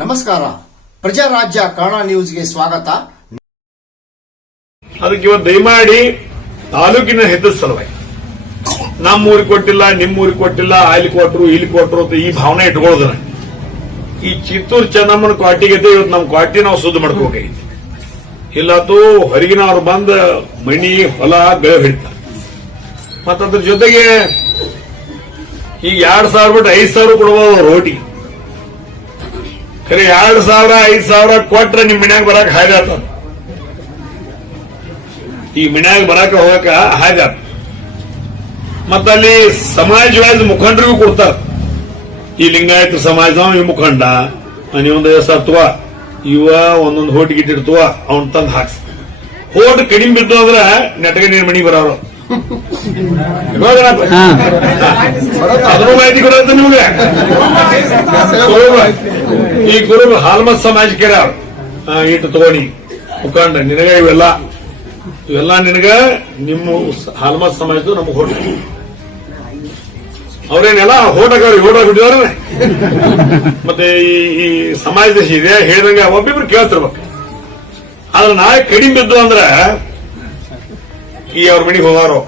ನಮಸ್ಕಾರ. ಪ್ರಜಾರಾಜ್ಯ ಕನ್ನಡ ನ್ಯೂಸ್ಗೆ ಸ್ವಾಗತ. ಅದಕ್ಕೆ ಇವತ್ತು ದಯಮಾಡಿ ತಾಲೂಕಿನ ಹೆದ್ದ ಸಲುವಾಗಿ. ನಮ್ಮೂರಿಗೆ ಕೊಟ್ಟಿಲ್ಲ, ನಿಮ್ಮೂರಿಗೆ ಕೊಟ್ಟಿಲ್ಲ ಅಲ್ಲಿ ಕೊಟ್ಟರು ಇಲ್ಲಿ ಕೊಟ್ಟರು ಅಂತ ಈ ಭಾವನೆ ಇಟ್ಕೊಳ್ಳೋದ್ರ ಈ ಚಿತ್ತೂರು ಚೆನ್ನಮ್ಮನ ಕ್ವಾಟಿಗೆ ಇವತ್ತು ನಮ್ಮ ಕ್ವಾಟಿ ನಾವು ಶುದ್ಧ ಮಾಡ್ಕೋಬೇಕಾಗಿತ್ತು ಇಲ್ಲತ್ತು ಹೊರಗಿನವ್ರು ಬಂದ ಮಣಿ, ಹೊಲ, ಬೆಳೆ ಹಿಡಿತಾರೆ. ಮತ್ತ ಅದ್ರ ಜೊತೆಗೆ ಈಗ ಎರಡ್ ಸಾವಿರ ಬಿಟ್ಟು ಐದ್ ಸಾವಿರ ಕೊಡ್ಬೋದು ರೋಟಿ. ಖರೆ ಎರಡ್ ಸಾವಿರ, ಐದ್ ಸಾವಿರ ಕೊಟ್ರೆ ನಿಮ್ ಮನ್ಯಾಗ ಬರಕ್ ಹಾಗಾತ ಈ ಮನ್ಯಾಗ ಬರಾಕ ಹೋಗಕ ಮತ್ತ ಮತ್ತಲ್ಲಿ ಸಮಾಜವಾದ ಮುಖಂಡರಿಗೂ ಕೊಡ್ತಾರ. ಈ ಲಿಂಗಾಯತ ಸಮಾಜ ಈ ಮುಖಂಡ ಒಂದು ಸತ್ವ ಇವ ಒಂದೊಂದು ಹೋಟ್ ಗಿಟ್ ಅವ್ನ ಅವನ್ ತಂದು ಹಾಕ್ಸ. ಹೋಟ್ ಕಡಿಮೆ ಬಿದ್ದು ಅಂದ್ರ ನೆಟಗ ನೀರ್ ಮನಿ ಬರೋರು. ಅದ್ರ ಮಾಹಿತಿ ಕೊಡತ್ತ ನಿಮ್ಗೆ. ಈ ಗುರು ಹಾಲ್ಮತ್ ಸಮಾಜಕ್ಕೆ ಇಟ್ಟು ತಗೋಣಿ. ಮುಖಂಡ ನಿನಗ ಇವೆಲ್ಲ. ಇವೆಲ್ಲ ನಿನಗ ನಿಮ್ಮ ಹಾಲ್ಮತ್ ಸಮಾಜದ್ದು ನಮಗ್ ಹೋಟ ಅವ್ರೇನೆಲ್ಲ ಹೋಟಗಾರ ಹೋಟ ಹುಟ್ಟಿದಾರ ಮತ್ತೆ ಈ ಈ ಸಮಾಜದ ಇದೆ ಹೇಳಿದಂಗೆ ಒಬ್ಬಿಬ್ರು ಕೇಳ್ತಿರ್ಬೇಕು. ಆದ್ರೆ ನಾಳೆ ಕಡಿಮೆ ಬಿದ್ದು ಅಂದ್ರೆ ಈ ಅವ್ರ ಮನೆಗೆ ಹೋಗಾರೋ?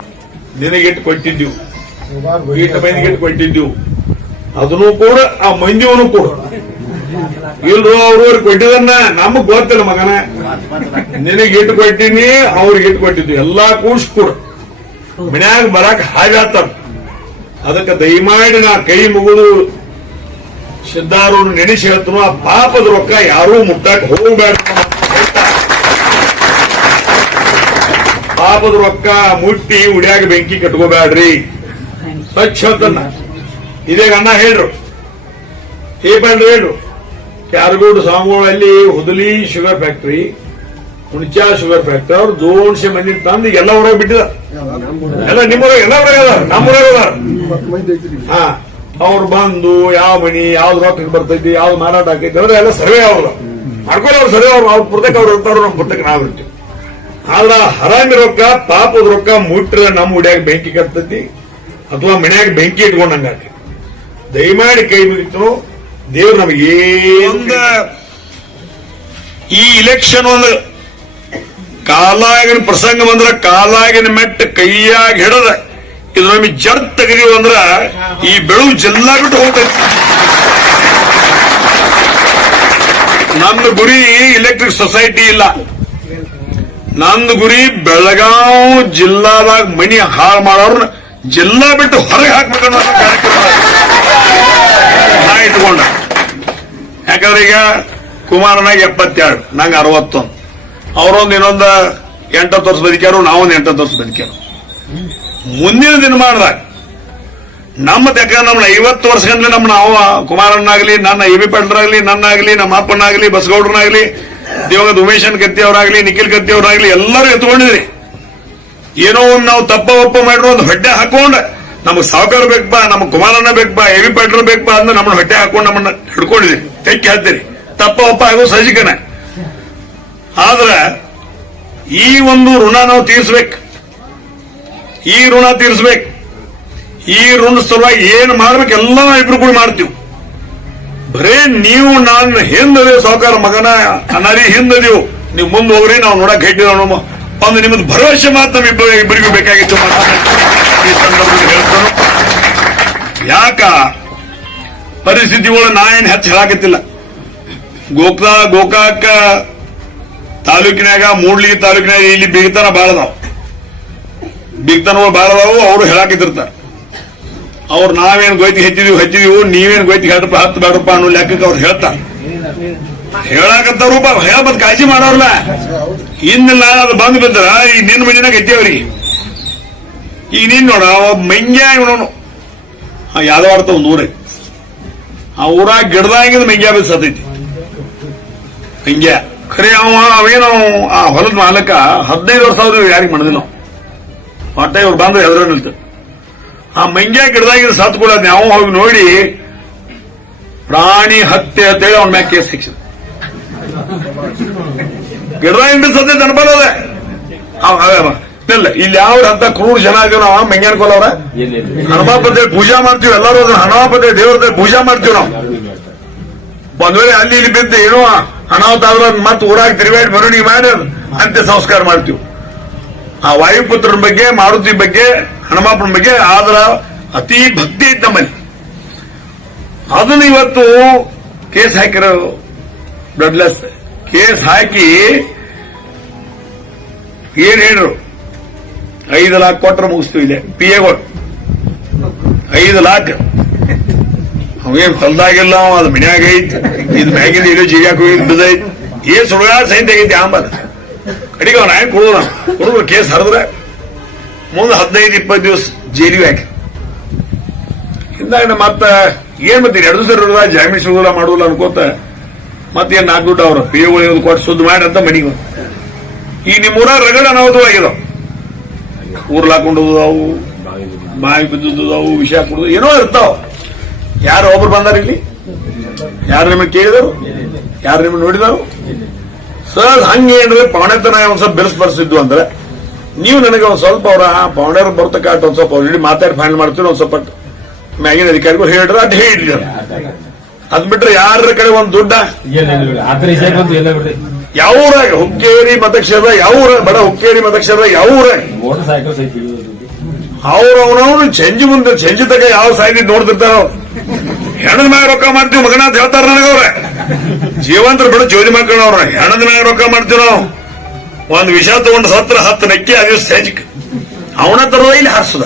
ನಿನಗಿಟ್ಟು ಕೊಟ್ಟಿದ್ದೀವಿ? ಈಟ ಮೈನಿಗಿಟ್ಟು ಕೊಟ್ಟಿದ್ದೀವಿ? ಅದನ್ನು ಕೂಡ, ಆ ಮಂದಿಯವನು ಕೂಡ. ಇಲ್ರು ಅವ್ರವ್ರು ಕೊಟ್ಟಿದನ್ನ ನಮಗ್ ಗೊತ್ತಿಲ್ಲ ಮಗನ. ನಿನಗೆ ಇಟ್ಟು ಕೊಟ್ಟಿನಿ, ಅವ್ರಿಗೆ ಇಟ್ಟು ಕೊಟ್ಟಿದ್ದು? ಎಲ್ಲಾ ಕೂಡ. ಮನ್ಯಾಗ ಬರಾಕ್ ಹಾಗಾತ ಅದಕ್ಕೆ ದಯಮಾಡಿ ನಾ ಕೈ ಮುಗಿದು ಸಿದ್ಧಾರು ನೆನೆಸಿ ಹೇಳ್ತನು, ಆ ಪಾಪದ ರೊಕ್ಕ ಯಾರೂ ಮುಟ್ಟಕ್ಕೆ ಹೋಗಬೇಡ ಪಾಪದ ರೊಕ್ಕ ಮುಟ್ಟಿ ಉಡ್ಯಾಗ ಬೆಂಕಿ ಕಟ್ಕೋಬೇಡ್ರಿ. ಸ್ವಚ್ಛ ಹೇಳ್ತನ್ನ ಇದೇ ಅಣ್ಣ ಹೇಳ್ರು. ಹೇ ಹೇಳ್ರು. ಕ್ಯಾರಗೋಡು ಸಾಂಗೋಳಲ್ಲಿ ಹುದಲಿ ಶುಗರ್ ಫ್ಯಾಕ್ಟರಿ ಹುಣಚಾ ಶುಗರ್ ಫ್ಯಾಕ್ಟರಿ ಅವ್ರು ದೋಣಿಸಿ ಮಂದಿ ತಂದು ಎಲ್ಲ ಊರಾಗ ಬಿಟ್ಟಿದ ಎಲ್ಲ ನಿಮ್ಮೂರಾಗ, ಎಲ್ಲ ಊರಾಗ ನಮ್ಮೂರಾಗ ಹಾ, ಅವ್ರು ಬಂದು ಯಾವ ಮನಿ ಯಾವ್ದು ರೊಕ್ಕ ಬರ್ತೈತಿ, ಯಾವ್ದು ಮಾರಾಟ ಆಕೈತಿ ಅಂದ್ರೆ ಎಲ್ಲ ಸರ್ವೆ ಅವ್ರು. ಮಾಡ್ಕೊಂಡು ಅವ್ರು ಸರ್ವೆ ಅವ್ರು, ಅವ್ರ ಪುರ್ತಕ್ಕೆ ಅವ್ರು ಇರ್ತಾರ ನಮ್ಮ ಪುರ್ತಕ್ಕೆ ನಾವು ಇರ್ತೀವಿ. ಆದ್ರ ಹರಾಮಿ ರೊಕ್ಕ, ಪಾಪದ ರೊಕ್ಕ ಮುಟ್ರ ನಮ್ಮ ಉಡ್ಯಾಗ ಬೆಂಕಿ ಕಟ್ತೈತಿ ಅಥವಾ ಮನ್ಯಾಗ ಬೆಂಕಿ ಇಟ್ಕೊಂಡಂಗ ದಯಮಾಡಿ ಕೈ ಮುಗಿತು, ದೇವ್ರು ನಮಗೆ ಈ ಇಲೆಕ್ಷನ್ ಒಂದು ಕಾಲಾಗಿನ ಪ್ರಸಂಗ ಬಂದ್ರ ಕಾಲಾಗಿನ ಮೆಟ್ಟ ಕೈಯಾಗಿ ಹಿಡದ. ಇದು ನಮಗೆ ಜಡ್ ತೆಗದೀವಿ ಅಂದ್ರ ಈ ಬೆಳವು ಜಲ್ಲ ಬಿಟ್ಟು ಹೋಗ್ತೈತಿ. ನಂದು ಗುರಿ ಇಲೆಕ್ಟ್ರಿಕ್ ಸೊಸೈಟಿ ಇಲ್ಲ. ನಂದು ಗುರಿ ಬೆಳಗಾವ್ ಜಿಲ್ಲಾದಾಗ ಮನಿ ಹಾಳು ಮಾಡೋರ್ನ ಜಿಲ್ಲಾ ಬಿಟ್ಟು ಹೊರಗೆ ಹಾಕ್ಬೇಕನ್ನೋ ಕಾರ್ಯಕ್ರಮ ನಾ ಇಟ್ಕೊಂಡ. ಯಾಕಂದ್ರೆ ಈಗ ಕುಮಾರನಾಗ ಎಪ್ಪತ್ತೆರಡು, ನಂಗೆ ಅರವತ್ತೊಂದು. ಅವರೊಂದು ಇನ್ನೊಂದು ಎಂಟತ್ತು ವರ್ಷ ಬದುಕ್ಯಾರು, ನಾವೊಂದು ಎಂಟತ್ತು ವರ್ಷ ಬದುಕ್ಯಾರು. ಮುಂದಿನ ದಿನಮಾನದಾಗ ನಮ್ಮ ತೆಕ್ಕ ನಮ್ಮನ್ನ ಐವತ್ತು ವರ್ಷಗಂದ್ರೆ ನಮ್ಮ ನಾವು ಕುಮಾರಣ್ಣಾಗ್ಲಿ, ನನ್ನ ಎ ಬಿ ಪಾಟೀಲ್ರಾಗಲಿ ನನ್ನಾಗಲಿ, ನಮ್ಮ ಅಪ್ಪನಾಗಲಿ ಬಸಗೌಡ್ರನಾಗ್ಲಿ ದಿವಂಗತ ಉಮೇಶನ್ ಕತ್ತಿ ಅವರಾಗಲಿ ನಿಖಿಲ್ ಕತ್ತಿ ಅವರಾಗಲಿ ಎಲ್ಲರೂ ಎತ್ಕೊಂಡಿದ್ರಿ. ಏನೋ ಒಂದು ನಾವು ತಪ್ಪ ಒಪ್ಪ ಮಾಡಿರೋ ಒಂದು ಹೊಟ್ಟೆ ಹಾಕೊಂಡು ನಮಗೆ ಸಾವುಕಾರ ಬೇಕಪ್ಪ ನಮ್ಮ ಕುಮಾರಣ್ಣ ಬೇಕಪ್ಪ ಎ ಬಿ ಪಾಟೀಲ್ ಬೇಕಪ್ಪ ಅಂದ್ರೆ ನಮ್ಮನ್ನ ಹೊಟ್ಟೆ ಹಾಕೊಂಡು ನಮ್ಮನ್ನ ಹಿಡ್ಕೊಂಡಿದ್ರಿ. ತೆಕ್ಕಿ ಹೇಳ್ತೀರಿ. ತಪ್ಪ ಒಪ್ಪ ಆಗೋ ಸಹಜಿಕನ ಆದ್ರ ಈ ಒಂದು ಋಣ ನಾವು ತೀರ್ಸ್ಬೇಕು. ಈ ಋಣ ತೀರಿಸ್ಬೇಕು. ಈ ಋಣ ಸಲುವಾಗಿ ಏನು ಮಾಡ್ಬೇಕು ಎಲ್ಲ ನಾವು ಇಬ್ರು ಕೂಡ ಮಾಡ್ತೀವಿ. ಬರೇ ನೀವು ನಾನು ಹಿಂದದೇವು ಸಾವುಕಾರ ಮಗನ ಅನಾರಿ ಹಿಂದದೇವು ನೀವು ಮುಂದೆ ಹೋಗ್ರಿ, ನಾವು ನೋಡಕ್ ಹೆಟ್ಟಿದ ಒಂದು ನಿಮ್ಮದು ಭರವಸೆ ಮಾತ್ರ ನಮ್ಮ ಇಬ್ಬರು ಇಬ್ಬರಿಗೂ ಬೇಕಾಗಿತ್ತು ಈ ಸಂದರ್ಭದಲ್ಲಿ ಹೇಳ್ತಾನು. ಯಾಕ? ಪರಿಸ್ಥಿತಿಗಳು ನಾ ಏನ್ ಹೆಚ್ಚು ಹೇಳಾಕತ್ತಿಲ್ಲ ಗೋಕಾ ಗೋಕಾಕ ತಾಲೂಕಿನಾಗ ಮೂಡ್ಲಿಗಿ ತಾಲೂಕಿನಾಗ ಇಲ್ಲಿ ಬಿಗ್ತಾನ ಬಾಳದಾವ್ ಬಿಗ್ತಾನಗಳು ಬಾಳ ಅದಾವು, ಅವರು ಹೇಳಾಕಿದ್ದಿರ್ತಾರ. ಅವ್ರು ನಾವೇನ್ ಗೊಯ್ತಿ ಹೆಚ್ಚಿದೀವಿ ಹೆಚ್ಚಿದೀವಿ, ನೀವೇನ್ ಗೊಯ್ತಿ ಹೇಳ್ರಪ್ಪ, ಹತ್ತು ಬೇಡಪ್ಪ ಅನ್ನೋ ಲೆಕ್ಕಕ್ಕೆ ಅವ್ರು ಹೇಳ್ತಾರ. ಹೇಳಾಕತ್ತವ್ರು ಹೇಳಬಂದ್ ಕಾಳಜಿ ಮಾಡೋರ್ಲ. ಇನ್ನೆಲ್ಲ, ಅದು ಬಂದ್ ಬಿದ್ರ ಈ ನಿನ್ನ ಮಂಜಿನ ಗೆದ್ದೇವ್ರಿ ಈಗ ನೀನ್ ನೋಡ ಮೆಂಗ್ಯ ಇವನು ಯಾವ್ದೋ ಆಡ್ತಾವ ನೂರೇ ಆ ಊರಾಗ ಗಿಡದಾಗಿಂದ ಮೆಂಗ್ಯ ಬಿದ್ದ ಸತೈತಿ ಮೆಂಗ್ಯ. ಖರೆ ಅವ ಅವೇನೋ ಆ ಹೊಲದ ಮಾಲಕ ಹದಿನೈದು ವರ್ಷ ಆದ್ರೂ ಯಾರಿಗೆ ಮಾಡಿದ್ವಿ ನಾವು. ಒಟ್ಟ ಇವ್ರು ಬಂದ್ರೆ ಎದುರು ನಿಲ್ತ. ಆ ಮಂಗ್ಯ ಗಿಡದಾಗಿ ಸತ್ ಕೂಡ ನಾವು ಹೋಗಿ ನೋಡಿ ಪ್ರಾಣಿ ಹತ್ಯೆ ಅಂತೇಳಿ ಅವನ ಮ್ಯಾಗ ಕೇಸ್ ಹಾಕ್ಸಿದ ಗಿಡದಾಗಿಂದ ಸದ್ಯ ನೆನಪಲ್ಲದೆ ಇಲ್ಲ ಇಲ್ಲಿ ಯಾವ ಅಂತ ಕ್ರೂರ್ ಜನ ಇದೀವಿ ನಾವು ಮೆಂಗ್ಯಾನ್ ಕೋಲ್ ಅವ್ರ? ಹನುಮಾಪತಿ ಪೂಜಾ ಮಾಡ್ತೀವಿ ಎಲ್ಲರೂ ಅದನ್ನ ದೇವ್ರದ ದೇವ್ ದೇವ್ರ ಪೂಜಾ ಮಾಡ್ತೀವಿ ನಾವು. ಒಂದ್ ವೇಳೆ ಅಲ್ಲಿ ಇಲ್ಲಿ ಬಿದ್ದು ಏನೋ ಅನಾಹುತ ಆದ್ರೆ ಮತ್ತೆ ಊರಾಗ ತಿರುಗಾಡಿ ಮೆರವಣಿಗೆ ಮಾಡಿ ಅಂತ್ಯ ಸಂಸ್ಕಾರ ಮಾಡ್ತೀವಿ. ಆ ವಾಯುಪುತ್ರನ ಬಗ್ಗೆ, ಮಾರುತಿ ಬಗ್ಗೆ ಹನುಮಪ್ಪನ ಬಗ್ಗೆ ಆದ್ರ ಅತಿ ಭಕ್ತಿ ಇದ್ದ ನಮ್ಮಲ್ಲಿ. ಅದನ್ನ ಇವತ್ತು ಕೇಸ್ ಹಾಕಿರೋ ಬ್ಲಡ್ಲೆಸ್ ಕೇಸ್ ಹಾಕಿ ಏನ್ ಹೇಳ್ರು? ಐದು ಲಾಕ್ ಕೊಟ್ರೆ ಮುಗಿಸ್ತು ಇದೆ ಪಿ ಎಗಳು ಐದು ಲಾಕ್ ಅವೇನ್ ಹೊಲ್ದಾಗಿಲ್ಲ ಅವ, ಅದು ಮನ್ಯಾಗ ಐತಿ. ಇದು ಮ್ಯಾಗಿಂದ ಇರೋ ಜಿಗಾಕ ಹೋಗಿ ಬಿದ್ದೈತಿ. ಏನ್ ಸುಡುಗಾಡ ಸೈನ್ ತೆಗೈತಿ ಆಂಬಲ್ ಕಡಿಗೆ ಅವ್ನ ಹೆಂಗ್ ಕೊಡುದ ಕೊಡುದು ಕೇಸ್ ಹರಿದ್ರೆ. ಮುಂದೆ ಹದಿನೈದು, ಇಪ್ಪತ್ತು ದಿವಸ ಜೈಲಿಗೆ ಹಾಕಿ ಹಿಂದಾಗ ಮತ್ತ ಏನ್ ಮತ್ತೆ ಎರಡು ದಿವಸ ಇರೋದ? ಜಾಮೀನ್ ಸಿಗೋಲ್ಲ ಮಾಡೋಲ್ಲ ಅನ್ಕೋತ ಮತ್ತೆ ಏನ್ ನಾಕ್ ದುಡ್ಡು ಅವ್ರ ಪಿ ಕೊಟ್ಟು ಸುದ್ದಿ ಮಾಡಿ ಅಂತ ಮನಿಗೆ. ಈ ನಿಮ್ಮೂರ ರಗಡ ಅನಾಹುತವಾಗಿದಾವ ಊರ್ಲಾಕೊಂಡು ಅವು ಬಾಯಿ ಬಿದ್ದು ಅವು ವಿಷಯ ಕುಡಿದು, ಏನೋ ಇರ್ತಾವ. ಯಾರು ಒಬ್ರು ಬಂದಾರ ಇಲ್ಲಿ? ಯಾರು ನಿಮಗೆ ಕೇಳಿದರು? ಯಾರು ನಿಮ್ಗೆ ನೋಡಿದರು? ಸರ್ ಹಂಗೆ ಏನ್ರಿ? ಪವಣೆತನ ಒಂದ್ ಸ್ವಲ್ಪ ಬೆರೆಸ್ ಬರ್ಸಿದ್ದು ಅಂದ್ರೆ ನೀವು ನನಗೆ ಒಂದ್ ಸ್ವಲ್ಪ ಅವ್ರ ಪೌಂಡರ್ ಬರ್ತಕ್ಕಾಟ ಒಂದ್ ಸ್ವಲ್ಪ ಆಲ್ರೆಡಿ ಮಾತಾಡಿ ಫೈನಲ್ ಮಾಡ್ತೀವಿ ಒಂದ್ ಸ್ವಲ್ಪ ಮ್ಯಾಗಿನ ಅಧಿಕಾರಿಗಳು ಹೇಳ್ರ ಅಟ್ ಹೇಳಿ ಅದ್ ಬಿಟ್ರೆ ಯಾರ ಕಡೆ ಒಂದ್ ದುಡ್ಡ? ಯಾವ ಊರಾಗ? ಹುಕ್ಕೇರಿ ಮತಕ್ಷೇತ್ರ ಯಾವ ಊರಾಗ ಬಡ ಹುಕ್ಕೇರಿ ಮತಕ್ಷೇತ್ರ ಯಾವ ಊರಾಗ ಅವ್ರು ಚಂಜಿ ಮುಂದೆ ಚೆಂಜಿ ತಗ ಯಾವ ಸಾಯ್ದಿ ನೋಡ್ತಿರ್ತಾರ? ಹೆಣದ ಮ್ಯಾಗ ರೊಕ್ಕ ಮಾಡ್ತೀವಿ ಮಗನ ಅಂತ ಹೇಳ್ತಾರ ನನಗವ್ರೆ. ಜೀವಂತರ ಬಿಡು, ಜೋಡಿ ಮಾಡ್ಕೊಂಡವ್ರ. ಹೆಣದ ಮ್ಯಾಗ ರೊಕ್ಕ ಮಾಡ್ತೀವಿ ನಾವು. ಒಂದ್ ವಿಷ ತಗೊಂಡು ಸತ್ರ ಹತ್ತು ನೆಕ್ಕಿ ಅದು ಸಜ್ಕ್ ಅವನ ತರ ಇಲ್ಲಿ ಹಾರಿಸದ.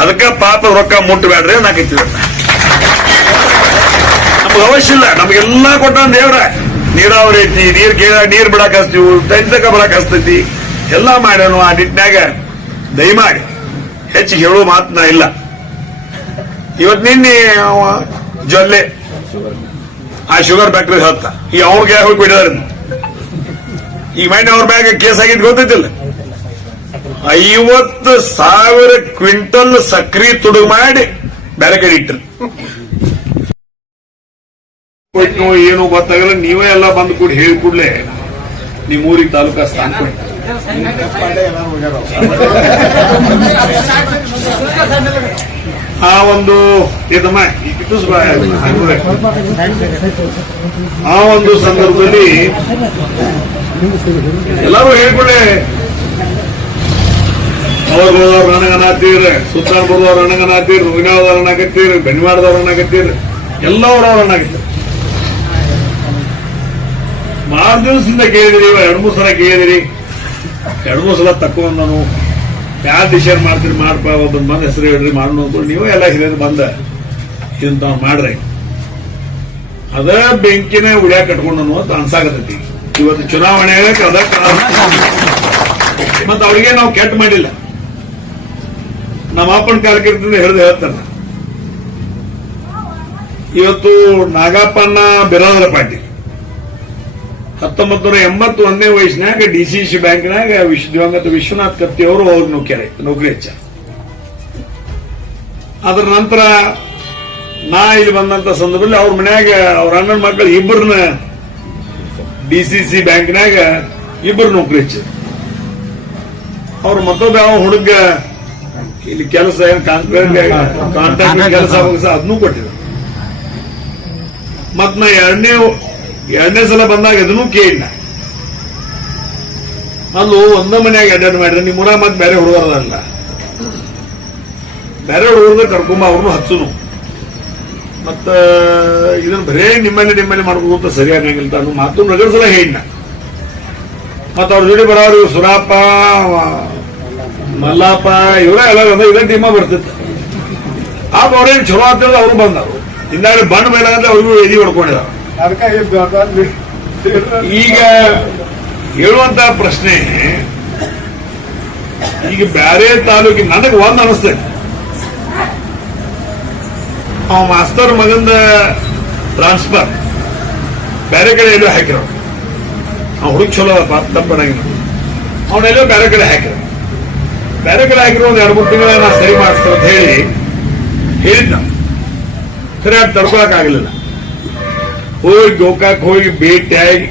ಅದಕ್ಕ ಪಾಪ ರೊಕ್ಕ ಮುಟ್ಟಬೇಡ್ರಿ ನಾಕೈತಿ ನಮ್ಗೆ ಅವಶ್ಯ ಇಲ್ಲ. ನಮ್ಗೆಲ್ಲಾ ಕೊಟ್ಟ ದೇವ್ರ. ನೀರಾವರಿ ಐತಿ, ನೀರ್ ನೀರ್ ಬಿಡಕ್ ಹಚ್ತೀವಿ ತೈತಕ ಬಿಡಕ್ ಹಚ್ತೈತಿ. ಎಲ್ಲಾ ಮಾಡ್ಯಾನು ಆ ನಿಟ್ಟಿನಾಗ ದಯಮಾಡಿ. ಹೆಚ್ಚು ಹೇಳುವ ಮಾತನ್ನ ಇಲ್ಲ. ಇವತ್ ನಿನ್ನೆ ಅವ ಜೊಲ್ಲೆ ಆ ಶುಗರ್ ಫ್ಯಾಕ್ಟ್ರಿ ಹತ್ತ ಈ ಅವ್ರಿಗೆ ಹೋಗಿ ಬಿಡಿದಾರೆ ಈ ಮೈಂಡ್ ಅವ್ರ ಮ್ಯಾಗ ಕೇಸ್ ಆಗಿದ್ ಗೊತ್ತಿದ್ದಿಲ್ಲ ಐವತ್ತು ಸಾವಿರ ಕ್ವಿಂಟಲ್ ಸಕ್ರಿ ತುಡು ಮಾಡಿ ಬೇರೆ ಕಡೆ ಇಟ್ಟರು ಕೊಟ್ಟು ಏನು ಗೊತ್ತಾಗಲ್ಲ ನೀವೇ ಎಲ್ಲ ಬಂದು ಕೂಡ ಹೇಳಿ ಕೂಡ್ಲೆ ನಿಮ್ ಊರಿಗೆ ತಾಲೂಕಾ ಸ್ಥಾನ ಕೊಡಿ. ಆ ಒಂದು ಆ ಒಂದು ಸಂದರ್ಭದಲ್ಲಿ ಎಲ್ಲರೂ ಹೇಳ್ಕೊಳ್ಳೆ. ಅವ್ರು ಬರೋದವ್ರ ನನಗನಾತೀರ್ ಸುತ್ತಾರ್ ಬರ್ದವ್ರು ನನಗನಾತೀರ್ ರುಗಿನವ್ರು ಅನ್ನಾಗತ್ತೀರ್ ಬೆನ್ಮಾಡದವ್ರ ಅನ್ನಾಗತ್ತೀರ್ ಎಲ್ಲವರ ಅವ್ರು ಅನ್ನಾಗತ್ತೀರ್ ಮಾರ್ ದಿವಸದಿಂದ ಕೇಳಿದಿರಿ ಎರಡು ಮೂರು ಸಲ ಕೇಳಿದಿರಿ. ಎರಡು ಮೂರು ಸಲ ತಕ್ಕೊಂಡನು ಯಾರು ಡಿಸೈಡ್ ಮಾಡ್ತೀರಿ? ಮಾಡ್ಪ ಒಬ್ಬನ ಬಂದ ಹೆಸರು ಹೇಳ್ರಿ, ಮಾಡೋಣ ಅಂತ ನೀವು ಎಲ್ಲ ಹಿರಿಯರು ಬಂದ ಇಂತ ಮಾಡ್ರಿ. ಅದ ಬೆಂಕಿನೇ ಉಳಿಯಾಕ ಕಟ್ಕೊಂಡು ಅಂತ ಅನ್ಸಾಗತೈತಿ ಇವತ್ತು ಚುನಾವಣೆ ಅದ ಮತ್ತ ಅವ್ರಿಗೆ ನಾವು ಕೆಟ್ಟ ಮಾಡಿಲ್ಲ. ನಮ್ಮ ಅಪ್ಪನ ಕಾಲಕ್ಕಿಂತ ಹಿಡಿದು ಹೇಳ್ತಾರ. ಇವತ್ತು ನಾಗಪ್ಪನ ಬಿರಾದರ ಪಾಟೀಲ್ ಹತ್ತೊಂಬತ್ತು ನೂರ ಎಂಬತ್ತು ಒಂದನೇ ವಯಸ್ಸಿನಾಗ ಡಿಸಿಸಿ ಬ್ಯಾಂಕ್ನಾಗ ವಿಶ್ವ ದಿವಂಗತ ವಿಶ್ವನಾಥ್ ಕತ್ತಿ ಅವರು ಅವ್ರ ನೌಕರಿ ನೌಕರಿ ಹೆಚ್ಚ. ಅದರ ನಂತರ ನಾ ಇಲ್ಲಿ ಬಂದಂತ ಸಂದರ್ಭದಲ್ಲಿ ಅವ್ರ ಮನ್ಯಾಗ ಅವ್ರ ಅಣ್ಣನ ಮಕ್ಕಳು ಇಬ್ಬರನ್ನ ಡಿಸಿಸಿ ಬ್ಯಾಂಕ್ನಾಗ ಇಬ್ಬರು ನೌಕರಿ ಹೆಚ್ಚ. ಅವ್ರ ಮತ್ತೊಬ್ಬ ಯಾವ ಹುಡುಗ ಇಲ್ಲಿ ಕೆಲಸ ಏನು ಕಾಂಟ್ರಾಕ್ಟ್. ಕೆಲಸ ಅದನ್ನೂ ಕೊಟ್ಟಿದ್ರು. ಮತ್ತ ನಾ ಎರಡನೇ ಎರಡನೇ ಸಲ ಬಂದಾಗ ಅದನ್ನು ಕೇಳಿಲ್ಲ. ಅಲ್ಲೂ ಒಂದ ಮನ್ಯಾಗ ಅಡ್ಡಾಡ್ ಮಾಡಿದ್ರೆ ನಿಮ್ಮ ಊರಾಗ ಮತ್ತೆ ಬೇರೆ ಹುಡುಗರದಲ್ಲ ಬೇರೆ ಹುಡುಗರದ ಕರ್ಕೊಂಬ ಅವ್ರನ್ನು ಹಚ್ಚುನು. ಮತ್ತ ಇದನ್ನ ಬರೇ ನಿಮ್ಮಲ್ಲಿ ನಿಮ್ಮಲ್ಲಿ ಮಾಡ್ಬೋದು ಅಂತ ಸರಿ ಆಗಂಗಿಲ್ಲ ಅನ್ನೋ ಮಾತು ನಗರ ಸಲ ಹೇಳಿನ ಮತ್ತ ಅವ್ರ ಜೋಡಿ ಬರೋರು ಸುರಾಪ ಮಲ್ಲಪ್ಪ ಇವರ ಎಲ್ಲ ಬಂದ ಇದೇ ಟೀಮ ಬರ್ತಿತ್ತು. ಆ ಅವ್ರೇನ್ ಚಲೋ ಆಗ್ತದ ಅವ್ರು ಬಂದರು ಹಿಂದಾಗಡೆ ಬಣ್ಣ ಮೇಲೆ ಅವ್ರಿಗೂ ಎದಿ ಹೊಡ್ಕೊಂಡಿದ್ದಾರೆ ಈಗ ಹೇಳುವಂತ ಪ್ರಶ್ನೆ, ಈಗ ಬ್ಯಾರೆ ತಾಲೂಕಿನ, ನನಗೆ ಒಂದ್ ಅನಿಸ್ತದೆ ಅವ ಮಾಸ್ತರ್ ಮಗಂದ ಟ್ರಾನ್ಸ್ಫರ್ ಬ್ಯಾರೆ ಕಡೆ ಎಲ್ಲೋ ಹಾಕಿರೋ ಅವ್ ಹುಡುಗ ಚಲೋ ತಪ್ಪನಾಗಿಲ್ಲ ಅವನೆಲ್ಲೋ ಬ್ಯಾರೆ ಕಡೆ ಹಾಕಿರೋ ಬ್ಯಾರೆ ಕಡೆ ಹಾಕಿರೋ ಒಂದ್ ಎರಡು ಮೂರು ತಿಂಗಳ ಸರಿ ಮಾಡಿಸ್ತಾರೆ ಅಂತ ಹೇಳಿ ಹೇಳಿದ್ದ ಸರಿಯಾಗಿ ತಡ್ಕೊಳಕ್ ಆಗಲಿಲ್ಲ ಹೋಗಿ ಜೋಕಾಕ್ ಹೋಗಿ ಭೇಟಿಯಾಗಿ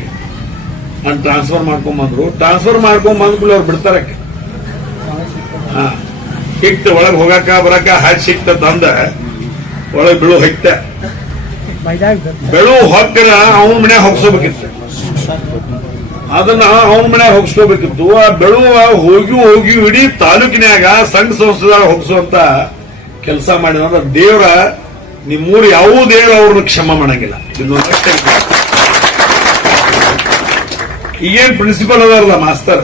ನಾನು ಟ್ರಾನ್ಸ್ಫರ್ ಮಾಡ್ಕೊಂಡ್ ಬಂದ್ರು. ಟ್ರಾನ್ಸ್ಫರ್ ಮಾಡ್ಕೊಂಡ್ ಬಂದ್ಕೂಲ ಅವ್ರು ಬಿಡ್ತಾರಕ್ಕೆ. ಹಾ. ಹಿಕ್ತ ಒಳಗೆ ಹೋಗಾಕ, ಬರಾಕ ಹಾಕಿ ಸಿಕ್ತ ತಂದ, ಒಳಗೆ ಬೆಳು ಹೊಯ್ತ ಬೆಳು ಹೊಕ್ಕರ ಅವನ ಮನೆ ಹೋಗ್ಸೋಬೇಕಿತ್ತು ಅದನ್ನ ಅವನ ಮನೆ ಹೋಗಿಸ್ಕೋಬೇಕಿತ್ತು. ಆ ಬೆಳು ಹೋಗಿ ಹೋಗಿ ಇಡೀ ತಾಲೂಕಿನಾಗ ಸಂಘ ಸಂಸ್ಥೆದಾಗ ಹೋಗಿಸುವಂತ ಕೆಲಸ ಮಾಡಿದ ದೇವ್ರ ನಿಮ್ಮೂರು ಯಾವುದೇ ಅವ್ರನ್ನ ಕ್ಷಮ ಮಾಡಂಗಿಲ್ಲ. ಇದೊಂದು ಈಗೇನ್ ಪ್ರಿನ್ಸಿಪಲ್ ಅದಾರಲ್ಲ ಮಾಸ್ತರ್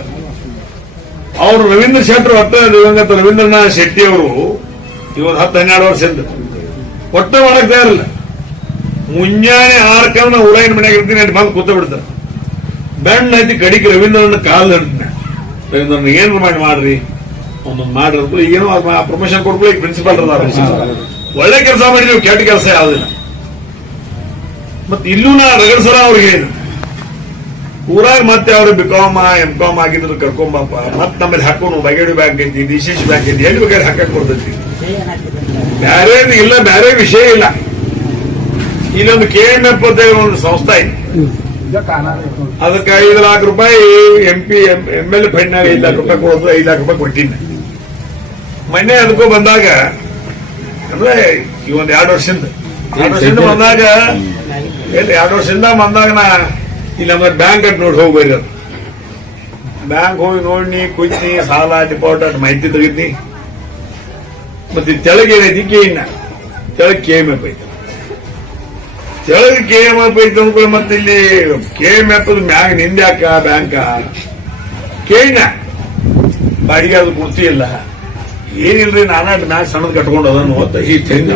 ಅವರು ರವೀಂದ್ರ ಶೆಟ್ಟರು ಒಟ್ಟ ದಿವಂಗತ ರವೀಂದ್ರನಾಥ್ ಶೆಟ್ಟಿ ಅವರು ಇವತ್ತು ಹತ್ತು, ಹನ್ನೆರಡು ವರ್ಷದಿಂದ ಒಟ್ಟ ಮಾಡಕ್ ತಯಾರಿಲ್ಲ. ಮುಂಜಾನೆ ಆರು ಕಾಲ ಊರಾಯಿನ ಮನೆಯಾಗ ಇರ್ತೀನಿ ಅಂತ ಬಂದು ಕೂತ ಬಿಡ್ತಾರೆ. ಬೆಣ್ಣ ಐತಿ ಕಡಿಗೆ ರವೀಂದ್ರನ ಕಾಲ್ ಹಿಡ್ತಾನೆ ರವೀಂದ್ರನ ಏನ್ ಮಾಡಿ ಮಾಡ್ರಿ ಒಂದೊಂದು ಮಾಡಿರ್ತು ಈಗೇನೋ ಪ್ರಮೋಷನ್ ಕೊಡ್ಬೇಕು. ಪ್ರಿನ್ಸಿಪಾಲ್ ಅದಾರ ಒಳ್ಳೆ ಕೆಲಸ ಮಾಡಿ ನೀವು ಕೆಟ್ಟ ಕೆಲಸ ಯಾವುದಿಲ್ಲ. ಮತ್ತೆ ಇಲ್ಲೂ ನಾ ರಗಡ್ಸಲ ಅವ್ರಿಗೆ ಊರಾಗ ಮತ್ತೆ ಅವ್ರು ಬಿಕಾಮ್ ಎಂ ಕಾಮ್ ಆಗಿದ್ರು ಕರ್ಕೊಂಬಪ್ಪ. ಮತ್ತೆ ನಮ್ಮಲ್ಲಿ ಹಾಕೋನು ಬಗೆಡಿ ಬ್ಯಾಂಕ್ ಐತಿ ವಿಶೇಷ ಬ್ಯಾಂಕ್ ಐತಿ, ಎಲ್ಲಿ ಬೇಕಾದ್ರೆ ಹಾಕಕ್ ಕೊಡ್ತೈತಿ ಬ್ಯಾರೆ ಇಲ್ಲ, ಬ್ಯಾರೆ ವಿಷಯ ಇಲ್ಲ. ಇಲ್ಲೊಂದು ಕೆ ಎಂ ಎಫ್ ಅಂತ ಒಂದು ಸಂಸ್ಥೆ ಐತಿ. ಅದಕ್ಕೆ ಐದು ಲಾಖ ರೂಪಾಯಿ M P M L A ಫಂಡ್ನಾಗ ಐದು ಲಾಖ ರೂಪಾಯಿ ಕೊಡೋದು, ಐದು ಲಾಖ ರೂಪಾಯಿ ಕೊಟ್ಟಿದ್ದೆ. ಮೊನ್ನೆ ಅದಕ್ಕೂ ಬಂದಾಗ ಅಂದ್ರೆ ಈ ಒಂದ್ ಎರಡು ವರ್ಷದಿಂದ. ಎರಡು ವರ್ಷದಿಂದ ಬಂದಾಗ ಎಲ್ಲಿ ಎರಡು ವರ್ಷದಿಂದ ಬಂದಾಗ ನಾ ಇಲ್ಲಿ ನಮ್ಮ ಬ್ಯಾಂಕ್ ಅಂತ ನೋಡಿ ಹೋಗಿ ಬ್ಯಾಂಕ್ ಹೋಗಿ ನೋಡ್ನಿ ಕುಯ್ತೀನಿ ಸಾಲ ಡಿಪಾಸಿಟ್ ಮಾಹಿತಿ ತೆಗಿತೀನಿ. ಮತ್ತೆ ತೆಳಗೆ ಏನೈತಿ ಕೇಳಿನ ತೆಳಗ್ ಕೆ ಎಂ ಎಫ್ ಐತಿ. ತೆಳಗ್ ಕೆ ಎಂ ಎಫ್ ಐತಿ ಅಂದ್ಕೊಳ್ಳಿ ಮತ್ತೆ ಇಲ್ಲಿ ಕೆ ಎಂ ಎಫ್ ಮ್ಯಾಗ ನಿಂದ್ಯಾಕ ಬ್ಯಾಂಕ? ಕೇಳಿನ ಬಾಡಿಗೆ ಅದು ಕೊಡ್ತಿ ಇಲ್ಲ. ಏನಿಲ್ರಿ ನಾನಾ ಮ್ಯಾಚ್ ಸಣ್ಣದ್ ಕಟ್ಕೊಂಡು ಅದನ್ನು ಈ ತೆಂಗ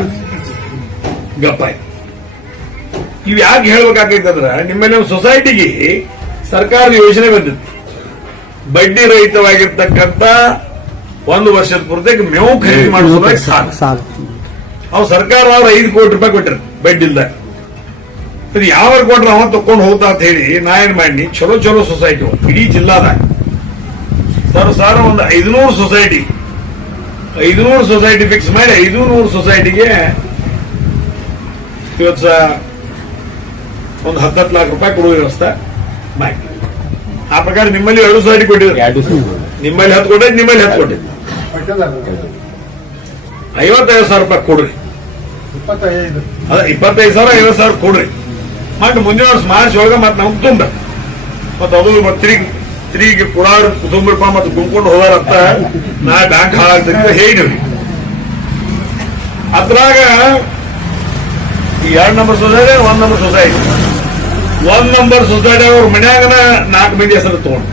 ಗಪ್ಪಾಯ್ ಇವ್ ಯಾಕೆ ಹೇಳ್ಬೇಕಾಗೈತೆ ಅಂದ್ರ ನಿಮ್ಮಲ್ಲಿ ಒಂದು ಸೊಸೈಟಿಗೆ ಸರ್ಕಾರದ ಯೋಜನೆ ಬಂದಿತ್ತು. ಬಡ್ಡಿ ರಹಿತವಾಗಿರ್ತಕ್ಕಂಥ ಒಂದು ವರ್ಷದ ಪೂರ್ತಿಗೆ ಮೇವು ಖರೀದಿ ಮಾಡಿಸೋದಾಗ ಸಾಲ. ಸಾಲ. ಅವ್ ಸರ್ಕಾರ ಅವ್ರು ಐದು ಕೋಟಿ ರೂಪಾಯಿ ಕೊಟ್ಟರು ಬಡ್ಡಿ ಇಲ್ಲ ಇದು ಯಾವ ಕೊಟ್ರ ಅವ ತಕೊಂಡು ಹೋಗ್ತಾ ಅಂತ ಹೇಳಿ ನಾ ಏನ್ ಮಾಡಿ ಚಲೋ ಚಲೋ ಸೊಸೈಟಿ ಇಡೀ ಜಿಲ್ಲಾದಾಗ. ಸರ್ ಸರ್ ಒಂದು ಐದುನೂರು ಸೊಸೈಟಿ ಐದುನೂರು ಸೊಸೈಟಿ ಫಿಕ್ಸ್ ಮಾಡಿ ಐದುನೂರು ಸೊಸೈಟಿಗೆ ಇವತ್ತು ಒಂದು ಹತ್ತತ್ತು ಲಾಖ ರೂಪಾಯಿ ಕೊಡುವ ವ್ಯವಸ್ಥೆ ಮಾಡಿ. ಆ ಪ್ರಕಾರ ನಿಮ್ಮಲ್ಲಿ ಎರಡು ಸೊಸೈಟಿ ಕೊಟ್ಟಿದ್ರು ನಿಮ್ಮಲ್ಲಿ ಹತ್ತು ಕೊಟ್ಟಿದ್ದು ನಿಮ್ಮಲ್ಲಿ ಹತ್ತು ಕೊಟ್ಟಿದ್ದು ಐವತ್ತೈದು ಸಾವಿರ ರೂಪಾಯಿ ಕೊಡ್ರಿ. ಅದ ಇಪ್ಪತ್ತೈದು ಸಾವಿರ ಐವತ್ತು ಸಾವಿರ ಕೊಡ್ರಿ. ಮತ್ತೆ ಮುಂದಿನ ವರ್ಷ ಮಾರ್ಚ್ ಒಳಗೆ ಮತ್ತೆ ನಮ್ಗೆ ತುಂಬ ಮತ್ತೆ ಅದು ಮತ್ತೆ ತಿರುಗಿ. ತಿರುಗಿ ಕುಡಾರು ರೂಪ ಮತ್ತು ಗುಂಪುಕೊಂಡು ಹೋದಾರಂತ ನಾ ಬ್ಯಾಂಕ್ ಹಾಳಾಗ್ತಕ್ಕ ಹೇಳಿವ್ರಿ ಅದ್ರಾಗ ಈ ಎರಡ್ ನಂಬರ್ ಸೊಸೈಟಿ ಒಂದ್ ನಂಬರ್ ಸೊಸೈಟಿ ಒಂದ್ ನಂಬರ್ ಸೊಸೈಟಿ ಅವ್ರ ಮನ್ಯಾಗನ ನಾಲ್ಕು ಮಂದಿ ಹೆಸರು ತಗೊಂಡು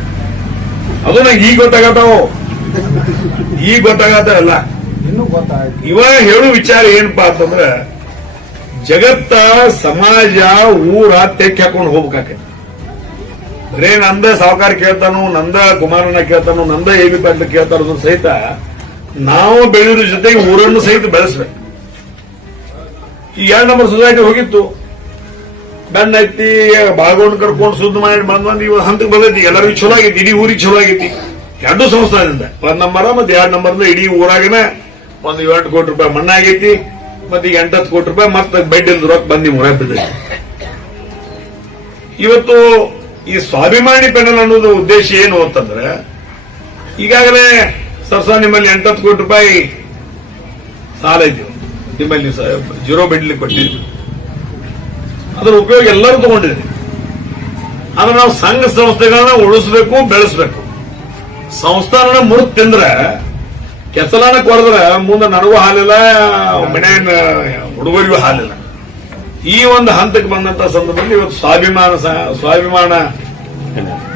ಅದು ನಂಗೆ ಈಗ ಗೊತ್ತಾಗತ್ತಾವ ಈಗ ಗೊತ್ತಾಗತ್ತಲ್ಲ ಇವ ಹೇಳು ವಿಚಾರ ಏನಪ್ಪಾ ಅಂತಂದ್ರ ಜಗತ್ತ, ಸಮಾಜ, ಊರ ತೆಕ್ಕೆ ಹಾಕೊಂಡು ಹೋಗ್ಬೇಕಾಕೈತಿ. ಬರೇ ನಂದ ಸಾವುಕಾರ ಕೇಳ್ತಾನು, ನಂದ ಕುಮಾರನ ಕೇಳ್ತಾನು, ನಂದ ಎ ಬಿ ಪಾಟೀಲ್ ಸಹಿತ ನಾವು ಬೆಳೆಯೋದ್ರ ಜೊತೆಗೆ ಊರನ್ನು ಸಹಿತ ಬೆಳೆಸ್ಬೇಕು. ಈ ಎರಡು ನಂಬರ್ ಸೊಸೈಟಿ ಹೋಗಿತ್ತು. ಬೆನ್ನ ಎತ್ತಿ ಬಾಳ್ಗೊಂಡು ಕರ್ಕೊಂಡು ಸುದ್ದಿ ಮಾಡಿ ಬಂದ್ ಬಂದು ಇವ ಹಂತಕ್ಕೆ ಬಂದೈತಿ. ಎಲ್ಲರಿಗೂ ಚಲೋ ಆಗೈತಿ, ಇಡೀ ಊರಿಗೆ ಚಲೋ ಆಗೈತಿ. ಎರಡು ಸಂಸ್ಥಾನದಿಂದ. ಒಂದ್ ನಂಬರ ಮತ್ತೆ ಎರಡು ನಂಬರ್ ಇಡೀ ಊರಾಗನ ಒಂದು ಎಂಟು ಕೋಟಿ ರೂಪಾಯಿ ಮಣ್ಣಾಗೈತಿ ಮತ್ತೆ ಎಂಟತ್ತು ಕೋಟಿ ರೂಪಾಯಿ ಮತ್ತೆ ಬಡ್ಡಿ ರೊಕ್ಕ ಬಂದು ಊರಾಗ ಇವತ್ತು ಈ ಸ್ವಾಭಿಮಾನಿ ಪೆನಲ್ ಅನ್ನೋದು ಉದ್ದೇಶ ಏನು ಅಂತಂದ್ರೆ, ಈಗಾಗಲೇ ಸರ್ಸ ನಿಮ್ಮಲ್ಲಿ ಎಂಟತ್ತು ಕೋಟಿ ರೂಪಾಯಿ ಸಾಲ ಇದೆಯೋ, ನಿಮ್ಮಲ್ಲಿ ಜೀರೋ ಬೆಡ್ಲಿ ಕೊಟ್ಟಿದ್ವಿ ಅದರ ಉಪಯೋಗ ಎಲ್ಲರೂ ತಗೊಂಡಿದ್ದೀವಿ ಆದ್ರೆ ನಾವು ಸಂಘ ಸಂಸ್ಥೆಗಳನ್ನ ಉಳಿಸ್ಬೇಕು, ಬೆಳೆಸ್ಬೇಕು. ಸಂಸ್ಥಾನ ಮುರಿದು ತಿಂದ್ರೆ ಕೆಸಲಾನ ಕೊರೆದ್ರೆ ಮುಂದೆ ನನಗೂ ಹಾಲಿಲ್ಲ ಮನೆಯ ಹುಡುಗರಿಗೂ ಹಾಲಿಲ್ಲ. ಈ ಒಂದು ಹಂತಕ್ಕೆ ಬಂದಂತ ಸಂದರ್ಭದಲ್ಲಿ ಇವತ್ತು ಸ್ವಾಭಿಮಾನ ಸ್ವಾಭಿಮಾನ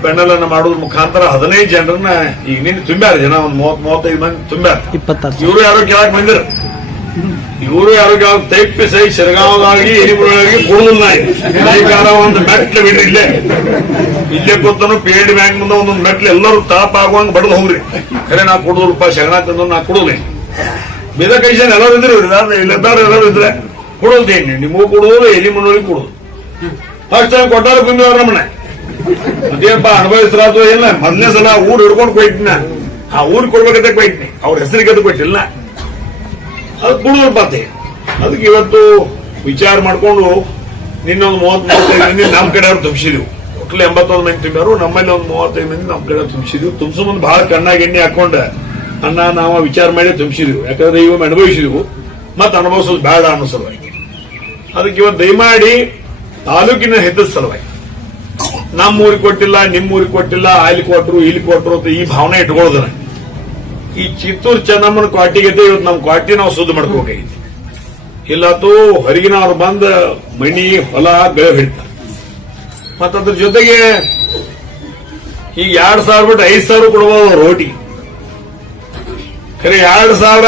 ಪೆಂಡಲ್ ಮಾಡುವ ಮಾಡೋದ್ರ ಮುಖಾಂತರ ಹದಿನೈದು ಜನರನ್ನ ಈಗ ನಿನ್ನೆ ತುಂಬ್ಯಾರ ಜನ ಒಂದು ಮೂವತ್ ಮೂವತ್ತೈದು ಮಂದಿ ತುಂಬ್ಯಾರ. ಇವರು ಯಾರೋ ಕೆಳಕ್ ಬಂದಿರ. ಇವರು ಯಾರೋ ಕೆಳಗೆ ತೈಪಿ ಸೈ ಶಿರಗಾವದಾಗಿ ಎಲಿಬುಳಗಿ ಕುಡುದಿಲ್ಲ ಈಗ ಒಂದು ಮೆಟ್ಲು ಬಿಡ್ರಿ ಇಲ್ಲೇ. ಇಲ್ಲೇ ಕೂತನು ಪಿ ಎಡ್ ಬ್ಯಾಂಕ್ ಮುಂದೆ ಒಂದೊಂದು ಮೆಟ್ಲು ಎಲ್ಲರೂ ತಾಪ ಆಗುವಂಗ ಬಡದು ಹೋಗ್ರಿ. ಖರೆ ನಾ ರೂಪಾಯಿ ಶಗಣ ತಂದು ನಾ ಕುಡುದ್ರಿ ಬೇರೆ ಕೈಸನ್ ಎಲ್ಲರೂ ಇದ್ರೆ ಇಲ್ಲದಾರ ಎಲ್ಲರೂ ಇದ್ರೆ. ಕುಡುದೇನಿ ನಿಮಗೂ ಕೊಡೋದು ಎಲಿ ಮನೋರಿಗೆ ಕೊಡೋದು. ಫಸ್ಟ್ ಟೈಮ್ ಕೊಟ್ಟಾರ ಕುಂಬಿಯವ್ರ ನಮ್ಮನೆ. ಅದೇಪ್ಪ ಅನುಭವಿಸ್ರಾದ್ರು ಇಲ್ಲ ಮೊದಲನೇ ಸಲ ಊರ್ ಹಿಡ್ಕೊಂಡು ಕೊಯ್ತಿನ. ಆ ಊರ್ ಕೊಡ್ಬೇಕಂತ ಕೊಯ್ತಿನಿ. ಅವ್ರ ಹೆಸರಿಗೆ ಅದು ಕೊಟ್ಟಿಲ್ಲ. ಅದು ಕುಡಿದ್ರು ಪಾತೆ. ಅದಕ್ಕೆ ಇವತ್ತು ವಿಚಾರ ಮಾಡ್ಕೊಂಡು ನಿನ್ನೊಂದು ಮೂವತ್ತ್ ಮೂವತ್ತೈದು ಮಂದಿ ನಮ್ಮ ಕಡೆ ಅವ್ರು ತುಂಬಿಸಿದ್ವು. ಒಟ್ಲೆ ಎಂಬತ್ತೊಂದು ಮಂದಿ ತುಂಬ್ಯಾರು ನಮ್ಮಲ್ಲಿ ಒಂದು ಮೂವತ್ತೈದು ಮಂದಿ ನಮ್ಮ ಕಡೆ ತುಂಬಿಸಿದ್ವು. ತುಂಬಿಸೋ ಮುಂದೆ ಬಹಳ ಕಣ್ಣಾಗಿ ಎಣ್ಣೆ ಹಾಕೊಂಡ ಅನ್ನ ನಾವು ವಿಚಾರ ಮಾಡಿ ತುಂಬಿಸಿದ್ವು. ಯಾಕಂದ್ರೆ ಇವ ಅನುಭವಿಸಿದ್ವು. ಮತ್ತೆ ಅನುಭವಿಸೋದು ಬೇಡ ಅನ್ನೋ ಸಲುವಾಗಿ. ಅದಕ್ಕೆ ಇವತ್ತು ದಯಮಾಡಿ ತಾಲೂಕಿನ ಹಿತದ ಸಲುವಾಗಿ. ನಮ್ಮ ಊರಿಗೆ ಕೊಟ್ಟಿಲ್ಲ ನಿಮ್ಮ ಊರಿಗೆ ಕೊಟ್ಟಿಲ್ಲ, ಅಲ್ಲಿ ಕೊಟ್ರು, ಇಲ್ಲಿ ಕೊಟ್ರು ಅಂತ ಈ ಭಾವನೆ ಇಟ್ಕೊಳ್ಳೋದನ್ನ ಈ ಚಿತ್ತೂರು ಚೆನ್ನಮ್ಮನ ಕ್ವಾಟಿಗೆ ಇವತ್ತು ನಮ್ಮ ಕ್ವಾಟಿ ನಾವು ಶುದ್ಧ ಮಾಡ್ಕೋಬೇಕಾಗಿತ್ತು. ಇಲ್ಲತ್ತು ಹೊರಗಿನವ್ರು ಬಂದ ಮಣಿ, ಹೊಲ ಬೆಳೆ ಹಿಡಿತಾರೆ ಮತ್ತ ಅದ್ರ ಜೊತೆಗೆ ಈಗ ಎರಡ್ ಸಾವಿರ ಬಿಟ್ಟು ಐದು ಸಾವಿರ ಕೊಡ್ಬೋದು ರೋಟಿ. ಖರೆ ಎರಡ್ ಸಾವಿರ